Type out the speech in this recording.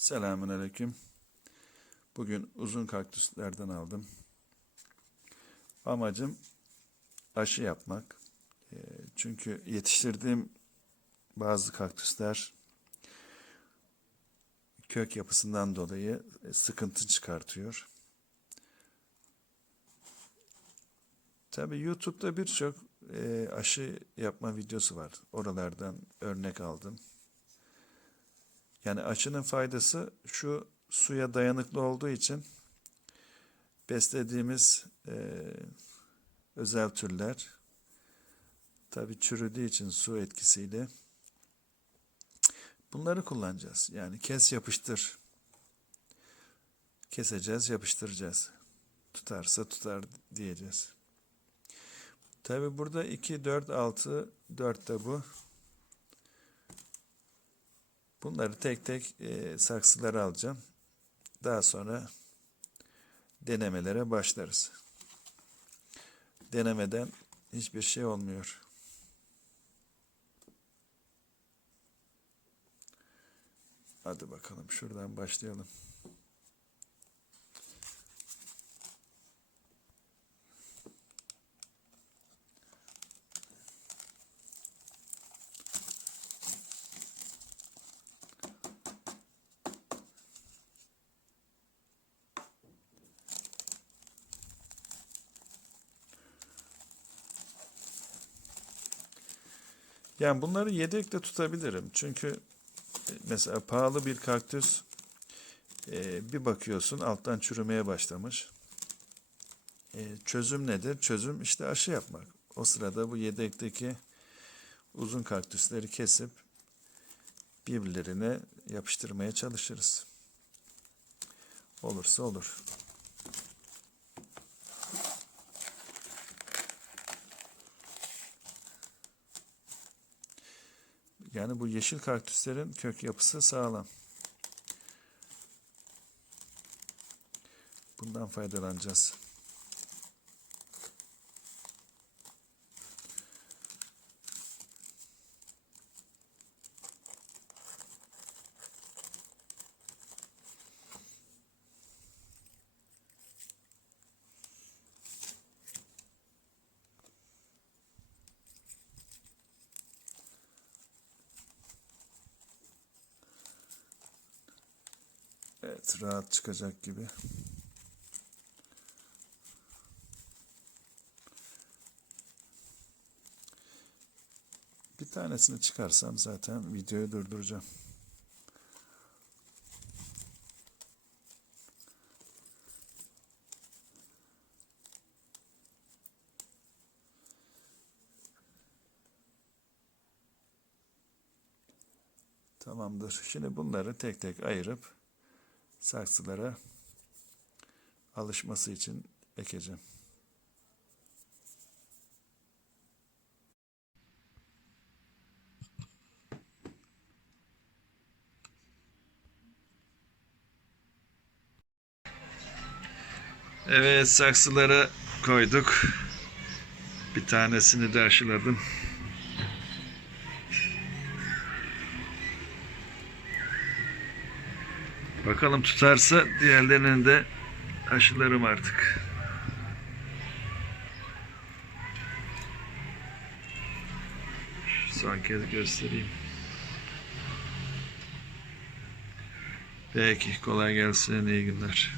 Selamünaleyküm. Bugün uzun kaktüslerden aldım. Amacım aşı yapmak. Ee, Çünkü yetiştirdiğim bazı kaktüsler kök yapısından dolayı e, sıkıntı çıkartıyor. Tabii YouTube'da birçok e, aşı yapma videosu var. Oralardan örnek aldım. Yani aşının faydası şu suya dayanıklı olduğu için beslediğimiz e, özel türler tabi çürüdüğü için su etkisiyle bunları kullanacağız. Yani kes yapıştır. Keseceğiz, yapıştıracağız. Tutarsa tutar diyeceğiz. Tabi burada 2, 4, 6, 4 de bu. Bunları tek tek e, saksılara alacağım. Daha sonra denemelere başlarız. Denemeden hiçbir şey olmuyor. Hadi bakalım şuradan başlayalım. Yani bunları yedekte tutabilirim. Çünkü e, mesela pahalı bir kaktüs e, bir bakıyorsun alttan çürümeye başlamış. E, çözüm nedir? Çözüm işte aşı yapmak. O sırada bu yedekteki uzun kaktüsleri kesip birbirlerine yapıştırmaya çalışırız. Olursa olur. Yani bu yeşil kaktüslerin kök yapısı sağlam. Bundan faydalanacağız. Evet, rahat çıkacak gibi. Bir tanesini çıkarsam zaten videoyu durduracağım. Tamamdır. Şimdi bunları tek tek ayırıp saksılara alışması için ekeceğim. Evet saksılara koyduk. Bir tanesini de aşıladım. Bakalım tutarsa diğerlerinin de aşılarım artık. Son kez göstereyim. Peki kolay gelsin iyi günler.